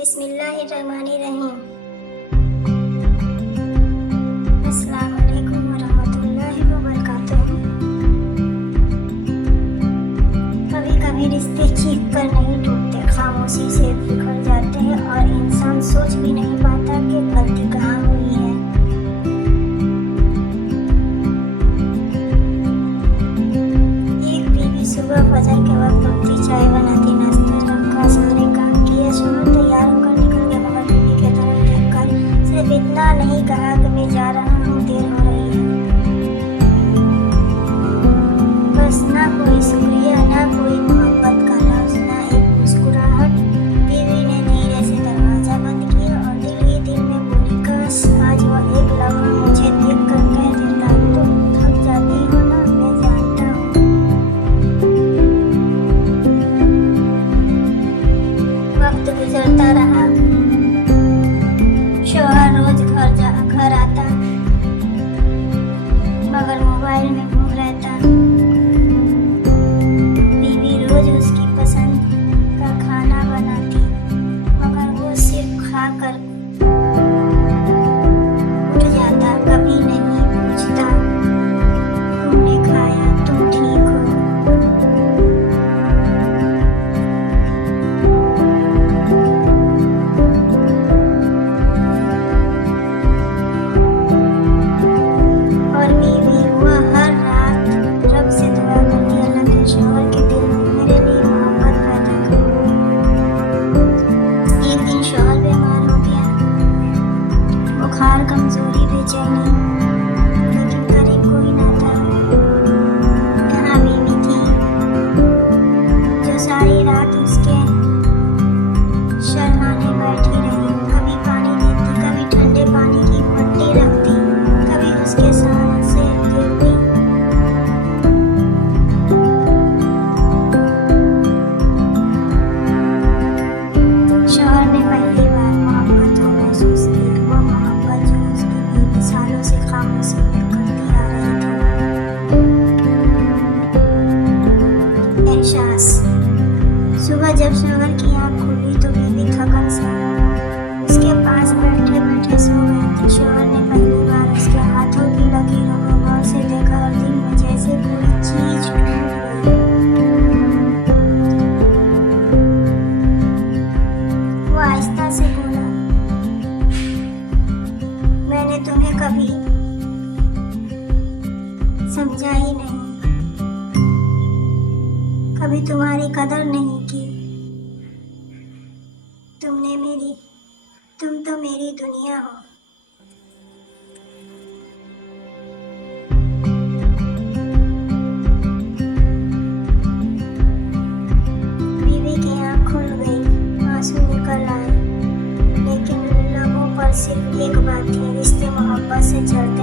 बिस्मिल्लाहिर्रहमानिर्रहीम। अस्सलाम वालेकुम वरहमतुल्लाहि वबरकातुहू। कभी कभी रिश्ते चीख कर नहीं टूटते, खामोशी से बिखर जाते हैं और इंसान सोच भी नहीं पाता कि गलती कहाँ हुई है। एक बीवी सुबह फजर के वक्त उठती, चाय बनाती, नाश्ता रखा, सारे काम किए, शौहर तैयार होकर निकल गया, मगर बीवी की तरफ देखकर सिर्फ इतना नहीं कहा कि मैं जा रहा हूँ, देर हो रही है। बस ना कोई शुक्रिया, ना कोई मोहब्बत का लफ्ज, ना एक मुस्कुराहट। बीवी ने धीरे से दरवाजा बंद किया और दिल ही दिल में बोली, काश आज वह एक लम्हा मुझे देख कर कह देता, तुम थक जाती हो ना, मैं जानता हूँ। वक्त गुजरता रहा, शौहर रोज घर आता, मगर मोबाइल में गुम रहता। बीवी रोज उसकी पसंद का खाना बनाती, मगर वो सिर्फ खाकर उठ जाता, कभी नहीं पूछता तुमने खाया, तुम ठीक हो। और बीवी हुआ हर रात रब से दुआ करती, अल्लाह मेरे शौहर के दिल में मेरे लिए मोहब्बत पैदा कर। एक दिन शौहर बीमार हो गया, बुखार, कमजोरी, बेचैनी, लेकिन करीब कोई ना था। यहाँ बीवी थी जो सारी रात उसके शरहाने बैठी रही, कभी पानी देती, कभी ठंडे पानी की पट्टी रखती, कभी उसके सांसें गिरती। शौहर ने पहली बार मोहब्बत को महसूस किया, वो मोहब्बत जो उसकी बीवी सालों से खामोशी में करती आ रही थी। एहसास। सुबह जब शौहर की आँख खुली तो बीवी थकन से उसके पास बैठे बैठे सो गई थी। शौहर ने पहली बार उसके हाथों की लकीरों को गौर से देखा और दिल में जैसे कोई चीज टूट गई। वो आहिस्ता से बोला, मैंने तुम्हें कभी समझा ही नहीं, कभी तुम्हारी कदर नहीं की। तुम तो मेरी दुनिया हो। बीवी की आँख खुल गई, आंसू निकल आए, लेकिन लबों पर सिर्फ एक बात थी, रिश्ते मोहब्बत से चलते